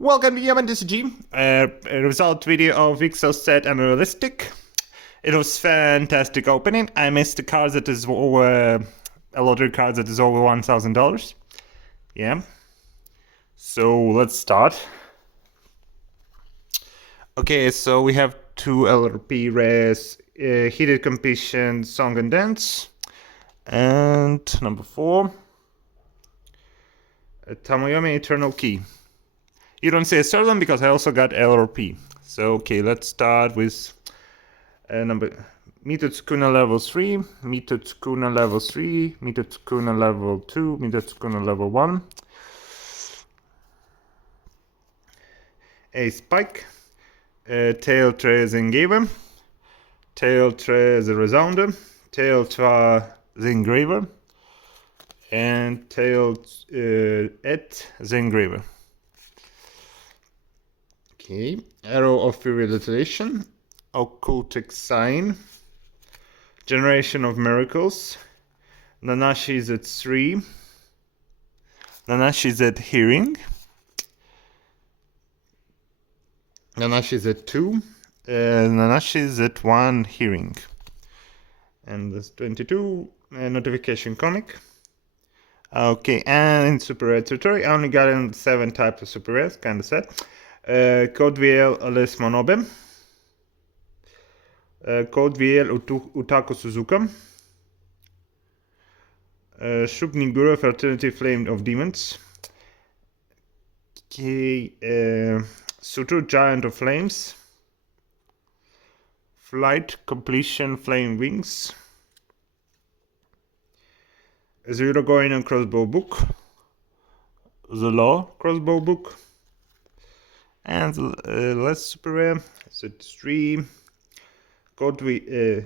Welcome to Yemen DCG, a result video of Wixxos Unrealistic. It was fantastic opening. I missed the cards that is over, a lottery cards that is over $1,000. Yeah. So let's start. Okay, so we have two LRP rares, Heated Competition, Song and Dance. And number 4, Tamoyami Eternal Key. You don't see a certain because I also got LRP. So okay, let's start with number Mito level 3, Mito level 3, Mito level 2, Mito level 1. A Spike, Tail Tre Zengaver, Tail Tre the Resounder, Tail Tra the Engraver, and Tail Et the Engraver. Okay, Arrow of Rehabilitation, Occultic Sign, Generation of Miracles, Nanashi Z3, Nanashi Z Hearing, Nanashi Z2, Nanashi Z1 Hearing, and this 22 Notification Comic. Okay, and in Super Rare territory, I only got in 7 types of Super Rares, kinda sad. Code VL Alice Monobe, Code VL Utako Suzuka, Shub Fraternity Flame of Demons, okay, Sutu Giant of Flames, Flight Completion Flame Wings, Zero Going and Crossbow Book, The Law Crossbow Book, and last super rare, Z3, Code V,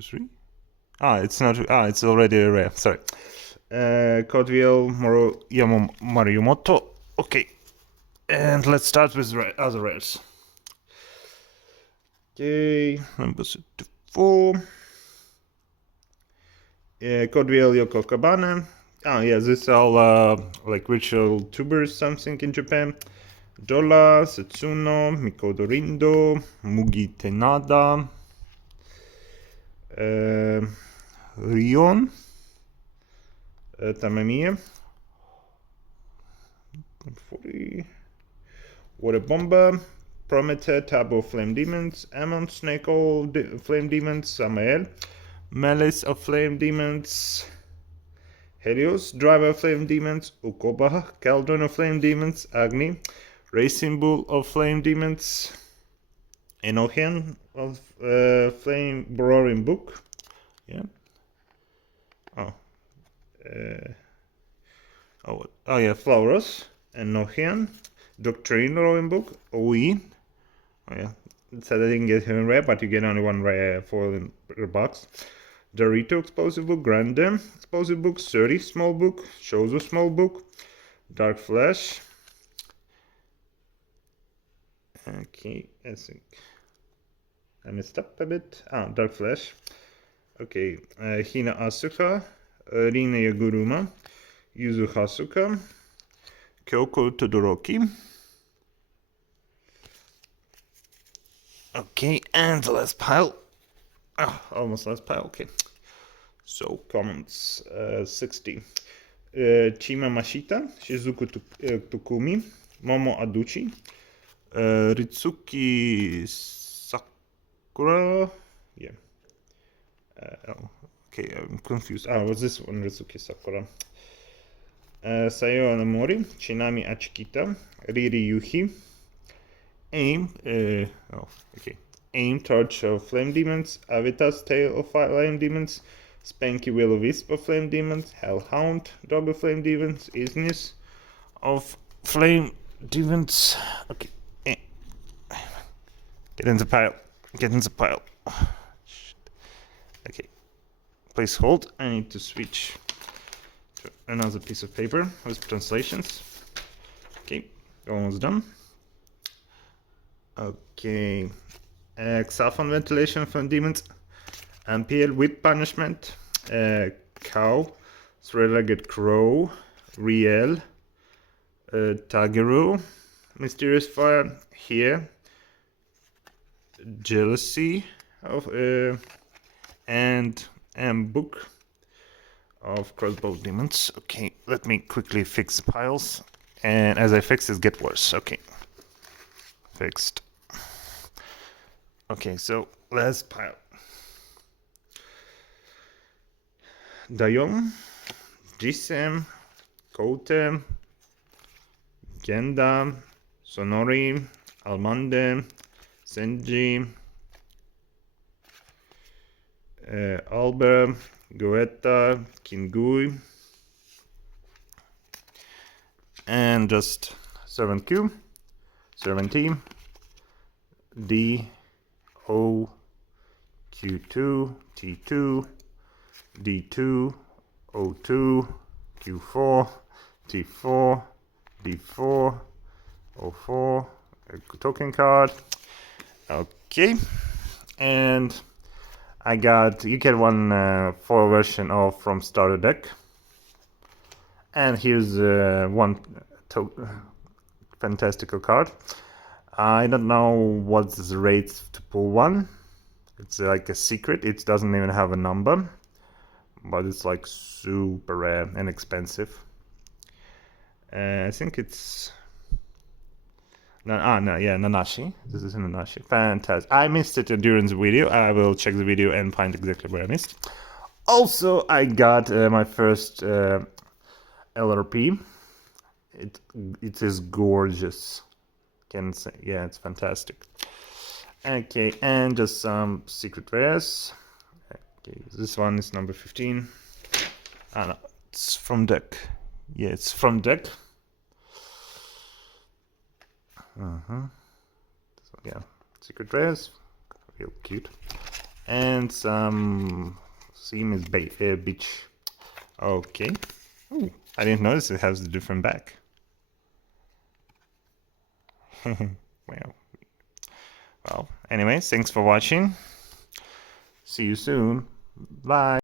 3? It's not, it's already a rare, sorry. Code VL Mariomoto, okay. And let's start with other rares. Okay, number 4. Code VL Yoko Kabane. This is all like virtual tubers, something in Japan. Dola, Setsuno, Mikoto Rindo, Mugi Tenada, Rion, Tamamiya, 40, Water Bomber, Prometheus, Tabo Flame Demons, Ammon, Snake Oil Flame Demons, Samael, Malice of Flame Demons, Helios, Driver Flame Demons, Ukoba, Caldron of Flame Demons, Agni, Racing Bull of Flame Demons, Enohen of Flame Roaring Book. Yeah. Flowers, Enohen, Doctrine Roaring Book, OE. It said I didn't get him rare, but you get only 1 rare foil in per box. Dorito Explosive Book, Grandem Explosive Book, 30 Small Book, Shozo Small Book, Dark Flash. Okay, I think I messed up a bit. Dark Flash. Okay, Hina Asuka, Rina Yaguruma, Yuzu Hasuka, Kyoko Todoroki. Okay, and the last pile. Almost last pile, okay. So, commons, 60. Chima Mashita, Shizuku Tokumi, Momo Aduchi, Ritsuki Sakura. Yeah. Okay, I'm confused. Was this one Ritsuki Sakura? Sayo Anamori, Shinami Achikita, Riri Yuhi, Aim. Aim, Torch of Flame Demons, Avita's Tail of Flame Demons, Spanky Will of Wisp of Flame Demons, Hellhound, Dog of Flame Demons, Isnis of Flame Demons. Okay. Get in the pile. Get in the pile. Okay. Please hold. I need to switch to another piece of paper with translations. Okay. Almost done. Okay. Xaphon Ventilation from Demons. Ampiel Whip Punishment. Cow. Three-Legged Crow. Riel. Tageru. Mysterious Fire here. Jealousy of and Book of Crossbow Demons. Okay, let me quickly fix the piles. And as I fix it, get worse. Okay, fixed. Okay, so last pile. Dayom, Jisem, Kote, Genda, Sonori, Almande, Senji, Alber, Goetta, Kingui, and just servant Q, servant T, D, O, Q2, T2, D2, O2, Q4, T4, D4, O4, a token card. Okay, and I got, you get one full version of From Starter Deck. And here's one fantastical card. I don't know what's the rate to pull one. It's like a secret, it doesn't even have a number. But it's like super rare and expensive. I think it's Nanashi. This is Nanashi. Fantastic. I missed it during the video. I will check the video and find exactly where I missed. Also, I got my first LRP. It is gorgeous. Can say, yeah, it's fantastic. Okay, and just some secret rares. Okay, this one is number 15. Ah, no, it's from deck. Yeah, it's from deck. So yeah, secret rares, real cute, and some seam is beach. Okay. Ooh, I didn't notice it has a different back. Well, anyways, thanks for watching. See you soon. Bye.